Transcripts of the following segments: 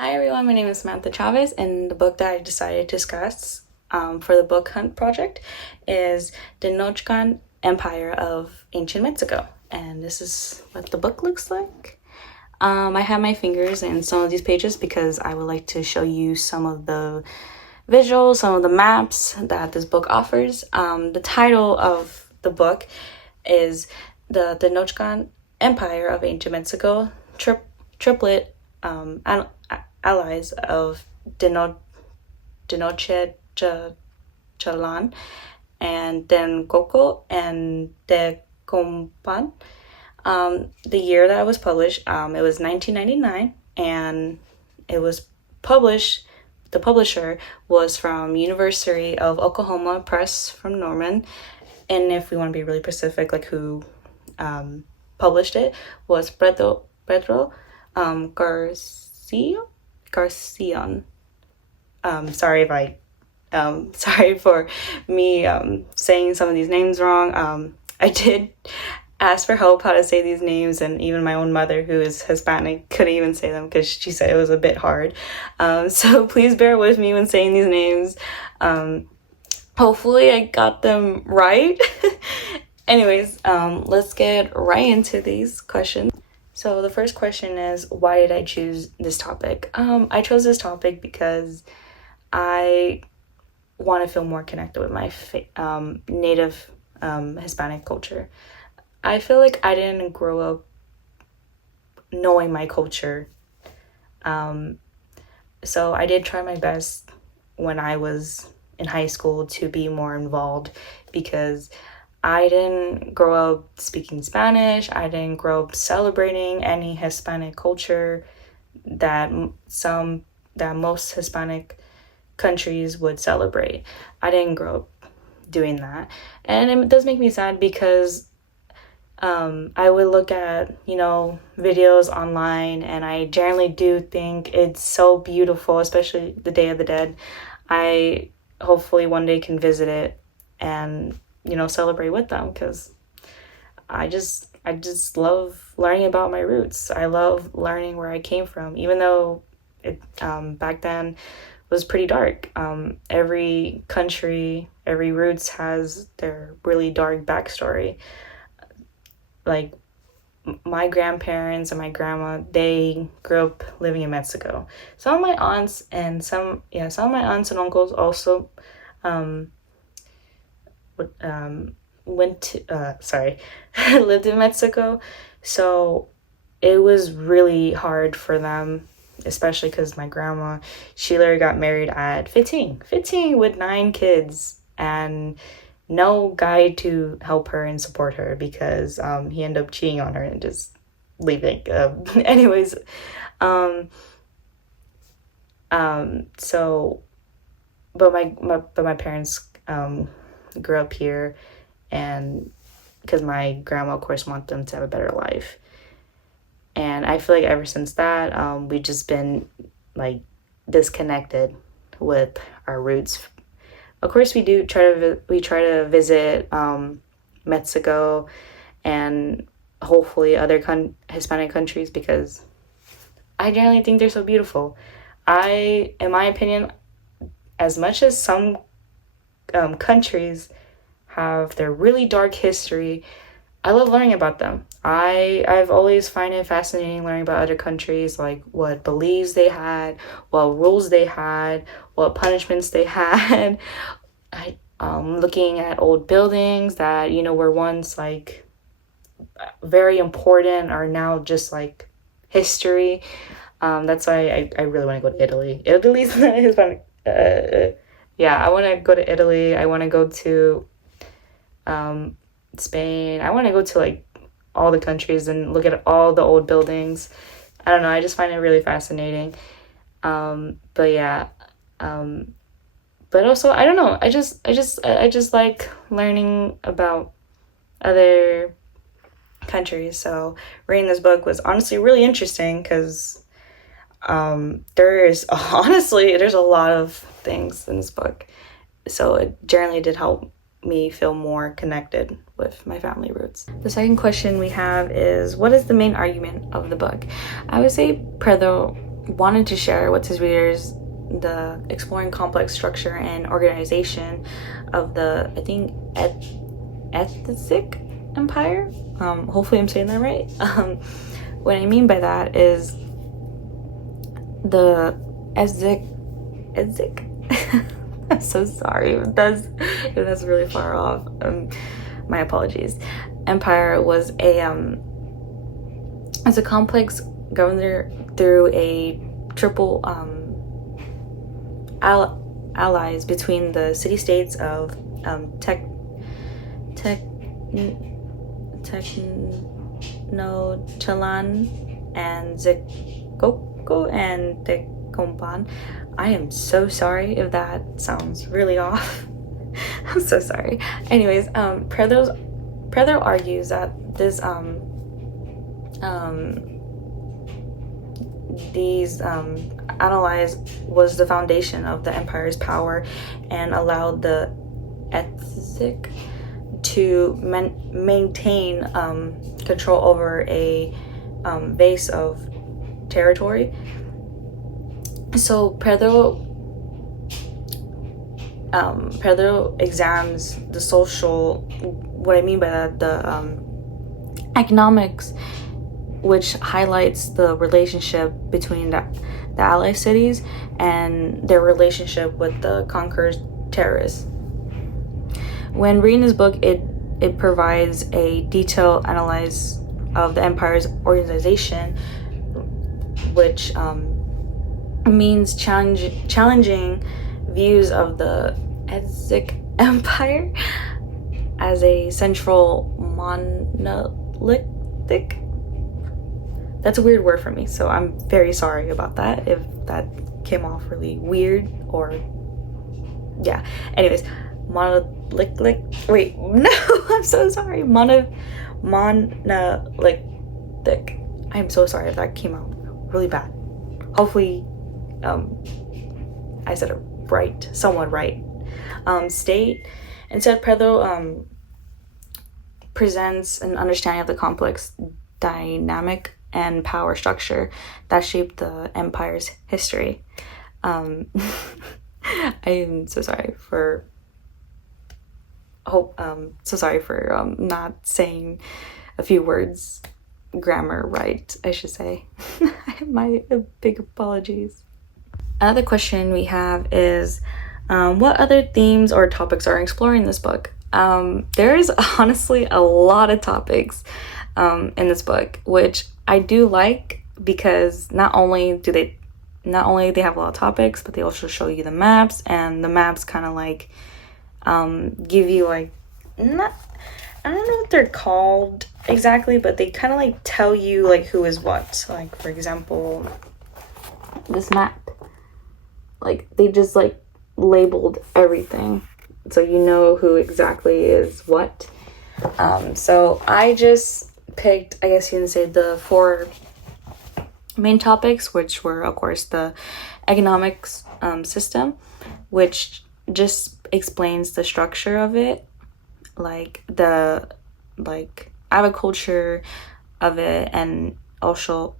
Hi everyone, my name is Samantha Chavez, and the book that I decided to discuss for the book hunt project is Tenochca Empire of Ancient Mexico. And this is what the book looks like. I have my fingers in some of these pages because I would like to show you some of the visuals, some of the maps that this book offers. The title of the book is the Tenochca Empire of Ancient Mexico, triplet allies of Tenochtitlan and Tenochtitlan and Tecompan. The year that it was published, it was 1999, and it was published. The publisher was from University of Oklahoma Press from Norman, and if we want to be really specific, like who published it, was Pedro Garcion. Sorry if I sorry for me saying some of these names wrong. I did ask for help how to say these names, and even my own mother, who is Hispanic, couldn't even say them because she said it was a bit hard. So please bear with me when saying these names. Hopefully I got them right. Anyways, let's get right into these questions. So the first question is, why did I choose this topic? I chose this topic because I want to feel more connected with my native Hispanic culture. I feel like I didn't grow up knowing my culture. So I did try my best when I was in high school to be more involved, because I didn't grow up speaking Spanish. I didn't grow up celebrating any Hispanic culture that most Hispanic countries would celebrate. I didn't grow up doing that. And it does make me sad because I would look at, videos online, and I generally do think it's so beautiful, especially the Day of the Dead. I hopefully one day can visit it and celebrate with them, because I just love learning about my roots. I love learning where I came from, even though it back then was pretty dark. Every country, every roots has their really dark backstory. Like my grandparents and my grandma, they grew up living in Mexico. Some of my aunts and uncles also lived in Mexico. So it was really hard for them, especially because my grandma, she literally got married at 15 with 9 kids, and no guy to help her and support her, because he ended up cheating on her and just leaving. Anyways, so but my parents grew up here, and because my grandma, of course, wanted them to have a better life. And I feel like ever since that, we've just been like disconnected with our roots. Of course, we try to visit Mexico and hopefully other Hispanic countries, because I generally think they're so beautiful. In my opinion, as much as some countries have their really dark history, I love learning about them. I've always find it fascinating learning about other countries, like what beliefs they had, what rules they had, what punishments they had. Looking at old buildings that were once like very important are now just like history. That's why I really want to go to Italy. Italy's not Hispanic. Yeah, I want to go to Italy. I want to go to Spain. I want to go to like all the countries and look at all the old buildings. I don't know, I just find it really fascinating. But yeah, but also I don't know, I just like learning about other countries. So reading this book was honestly really interesting, because there's a lot of things in this book, so it generally did help me feel more connected with my family roots. The second question we have is, what is the main argument of the book? I would say Pedro wanted to share with his readers the exploring complex structure and organization of the, I think, Ethic Empire. Hopefully I'm saying that right. What I mean by that is the Ezek. I'm so sorry if that's really far off. My apologies. Empire was it's a complex governed through a triple allies between the city-states of Tenochca and Zikoko and Tecomban. I am so sorry if that sounds really off. I'm so sorry. Anyways, Predro argues that these allies was the foundation of the empire's power and allowed the Ethic to maintain control over a base of territory. So Pedro examines the social, what I mean by that, the economics, which highlights the relationship between the ally cities and their relationship with the conquered terrorists. When reading this book, it provides a detailed analysis of the empire's organization, which means challenging views of the Ezek Empire as a central monolithic. That's a weird word for me, so I'm very sorry about that if that came off really weird, or yeah. Anyways, monolithic. Wait, no, I'm so sorry. Monolithic. I'm so sorry if that came out really bad. Hopefully, I said it right, somewhat right. State. Instead, Pedro presents an understanding of the complex dynamic and power structure that shaped the empire's history. I am so sorry for not saying a few words grammar right, I should say. My big apologies. Another question we have is, what other themes or topics are exploring in this book? There's honestly a lot of topics in this book, which I do like, because not only they have a lot of topics, but they also show you the maps, and the maps kind of like give you like, I don't know what they're called exactly, but they kind of like tell you like who is what. So, like, for example, this map, like they just like labeled everything, so you know who exactly is what. So I just picked, I guess you can say, the 4 main topics, which were, of course, the economics system, which just explains the structure of it, like the agriculture of it, and also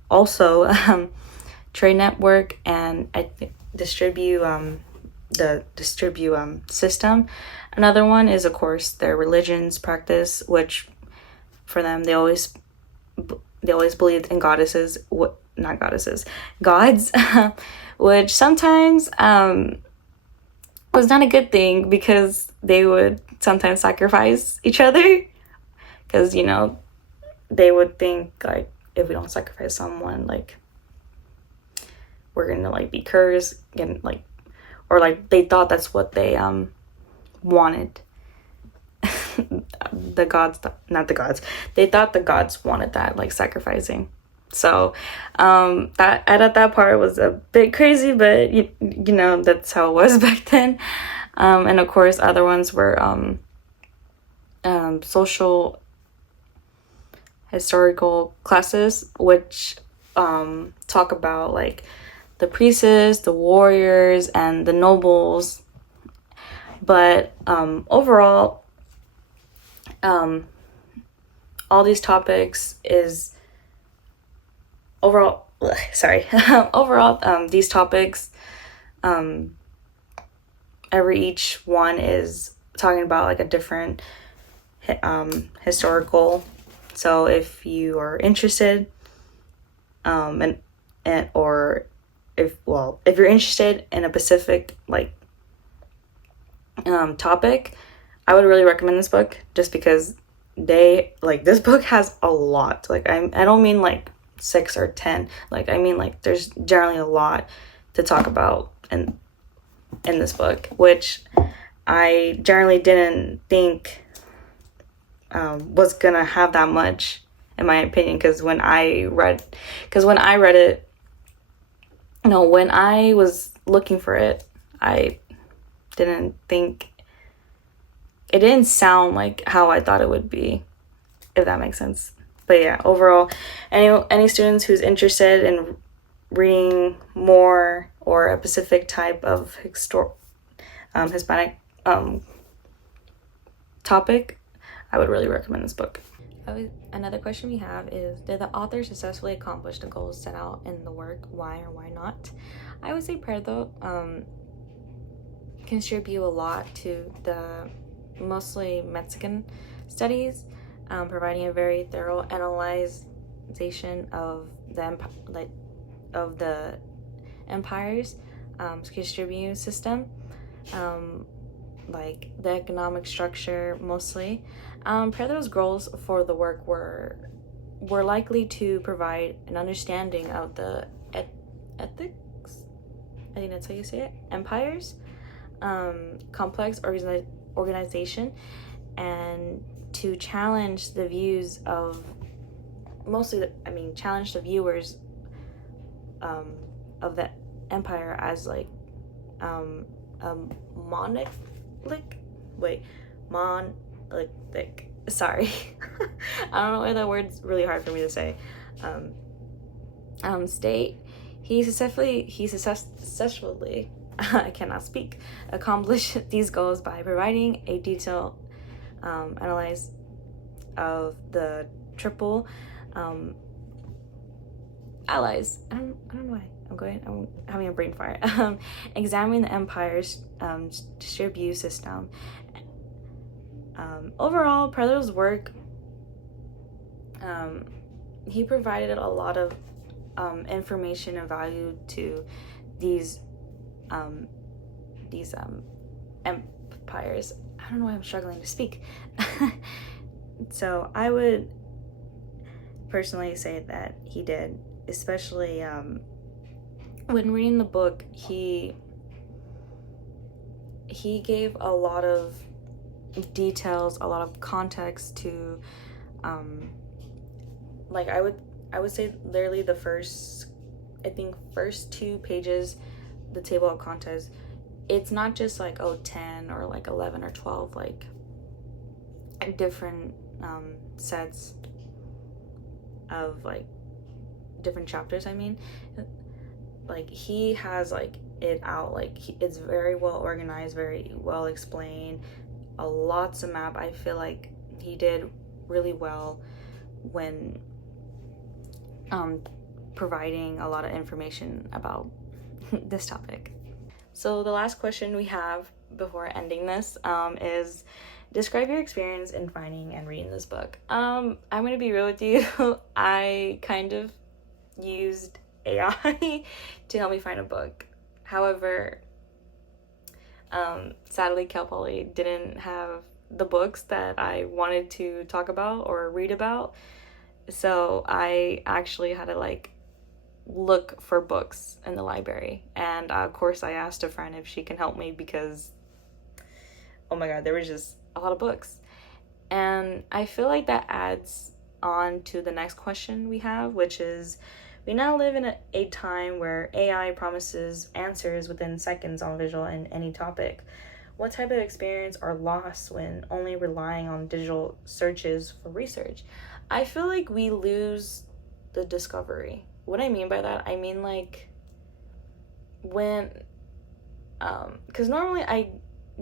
trade network, and I think distribute system. Another one is, of course, their religions practice, which for them they always believed in gods, which sometimes was not a good thing, because they would sometimes sacrifice each other, because they would think like, if we don't sacrifice someone, like we're gonna like be cursed, and like, or like they thought that's what they wanted. They thought the gods wanted that, like sacrificing. So that part was a bit crazy, but you know that's how it was back then. And of course, other ones were social historical classes, which talk about like the priests, the warriors, and the nobles. But overall, all these topics is overall sorry. Overall, these topics, every each one is talking about like a different historical. So if you are interested, or if you're interested in a specific like topic, I would really recommend this book, just because this book has a lot. Like I don't mean like 6 or 10. Like I mean like there's generally a lot to talk about in this book, which I generally didn't think was gonna have that much, in my opinion, because when I read it, when I was looking for it, I didn't think it didn't sound like how I thought it would be, if that makes sense. But yeah, overall, any students who's interested in reading more or a specific type of Hispanic topic, I would really recommend this book. Another question we have is, did the author successfully accomplish the goals set out in the work? Why or why not? I would say Prado contribute a lot to the mostly Mexican studies, providing a very thorough analyzation of the empire's distribution system, like the economic structure mostly. Prado's goals for the work were likely to provide an understanding of the ethics, I think that's how you say it, empire's complex organization, and to challenge the views of challenge the viewers of the empire as like a monolithic. Sorry, I don't know why that word's really hard for me to say. State. He successfully I cannot speak, accomplished these goals by providing a detailed analysis of the triple allies. I don't know why I'm having a brain fart. Examining the empire's distribute system. Overall, Prado's work, he provided a lot of information and value to these empires. I don't know why I'm struggling to speak. So I would personally say that he did, especially when reading the book, he gave a lot of details, a lot of context to like I would say literally the first 2 pages, the table of contents, it's not just like 10 or like 11 or 12 like different sets of like different chapters. I mean, like he has like it out, like it's very well organized, very well explained, lots of map. I feel like he did really well when providing a lot of information about this topic. So the last question we have before ending this is, describe your experience in finding and reading this book. I'm gonna be real with you. I kind of used AI to help me find a book. However, sadly, Cal Poly didn't have the books that I wanted to talk about or read about. So I actually had to like look for books in the library. And of course I asked a friend if she can help me because, oh my God, there was just a lot of books. And I feel like that adds on to the next question we have, which is, we now live in a time where AI promises answers within seconds on visual and any topic. What type of experience are lost when only relying on digital searches for research? I feel like we lose the discovery. What I mean by that, I mean like when, because normally I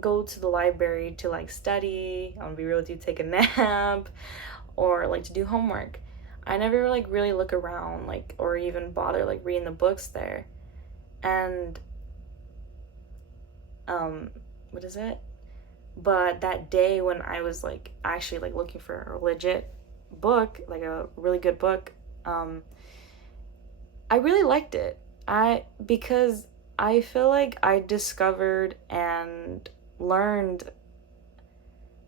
go to the library to like study, I'll be real with you, take a nap, or like to do homework. I never like really look around like or even bother like reading the books there. And what is it? But that day when I was like actually like looking for a legit book, like a really good book, I really liked it. Because I feel like I discovered and learned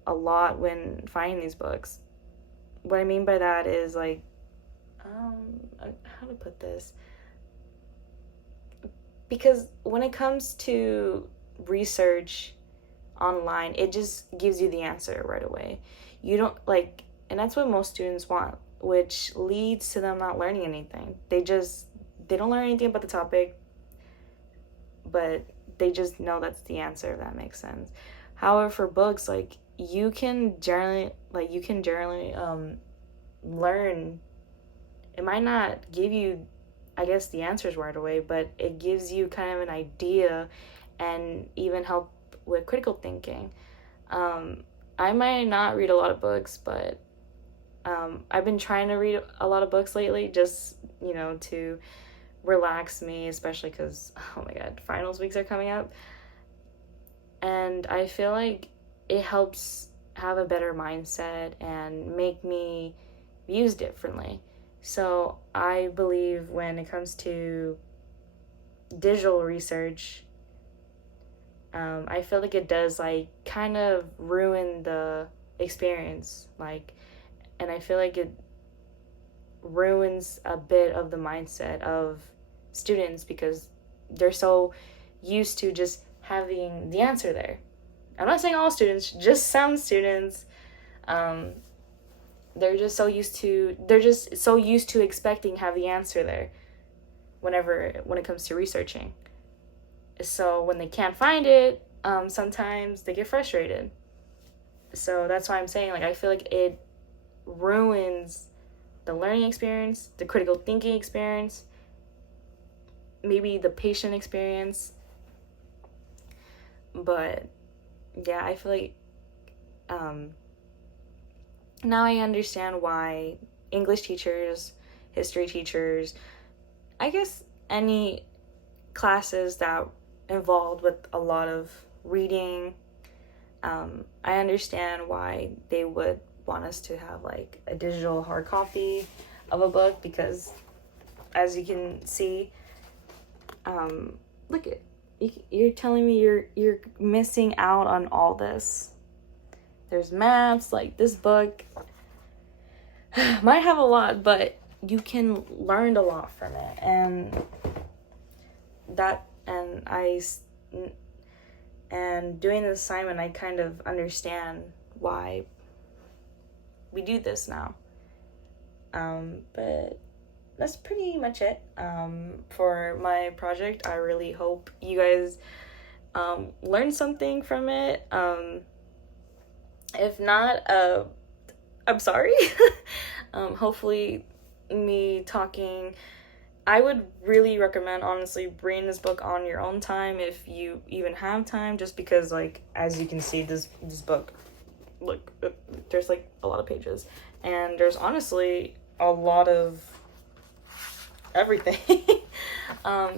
a lot when finding these books. What I mean by that is like, how to put this? Because when it comes to research online, it just gives you the answer right away. You don't like, and that's what most students want, which leads to them not learning anything. They don't learn anything about the topic, but they just know that's the answer, if that makes sense. However, for books, like you can generally learn. It might not give you, I guess, the answers right away, but it gives you kind of an idea and even help with critical thinking. I might not read a lot of books, but I've been trying to read a lot of books lately, just to relax me, especially because, oh my god, finals weeks are coming up, and I feel like it helps have a better mindset and make me views differently. So I believe when it comes to digital research, I feel like it does like kind of ruin the experience, like, and I feel like it ruins a bit of the mindset of students because they're so used to just having the answer there. I'm not saying all students, just some students. They're just so used to expecting have the answer there when it comes to researching. So when they can't find it, sometimes they get frustrated. So that's why I'm saying, like, I feel like it ruins the learning experience, the critical thinking experience, maybe the patient experience. But yeah, I feel like now I understand why English teachers, history teachers, I guess any classes that involved with a lot of reading, I understand why they would want us to have like a digital hard copy of a book, because as you can see, look at, you're telling me you're missing out on all this. There's maps, like this book might have a lot, but you can learn a lot from it. And doing the assignment, I kind of understand why we do this now. But that's pretty much it for my project. I really hope you guys learned something from it. If not, I'm sorry. Hopefully me talking, I would really recommend, honestly, reading this book on your own time if you even have time, just because, like, as you can see, this book, look, there's like a lot of pages, and there's honestly a lot of everything.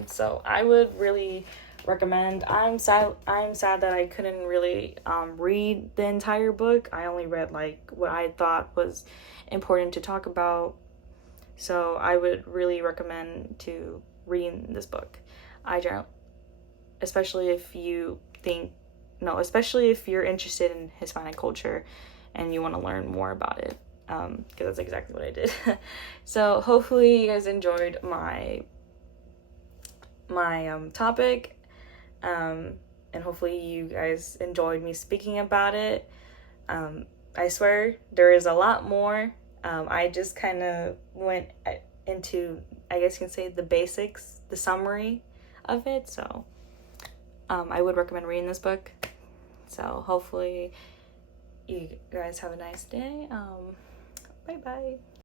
So I would really recommend. I'm sad that I couldn't really read the entire book. I only read like what I thought was important to talk about. So I would really recommend to reading this book. Especially if you're interested in Hispanic culture and you want to learn more about it, because that's exactly what I did. So hopefully you guys enjoyed my topic, and hopefully you guys enjoyed me speaking about it. I swear there is a lot more. I just kind of went into, I guess you can say, the basics, the summary of it. So I would recommend reading this book. So hopefully you guys have a nice day. Bye bye.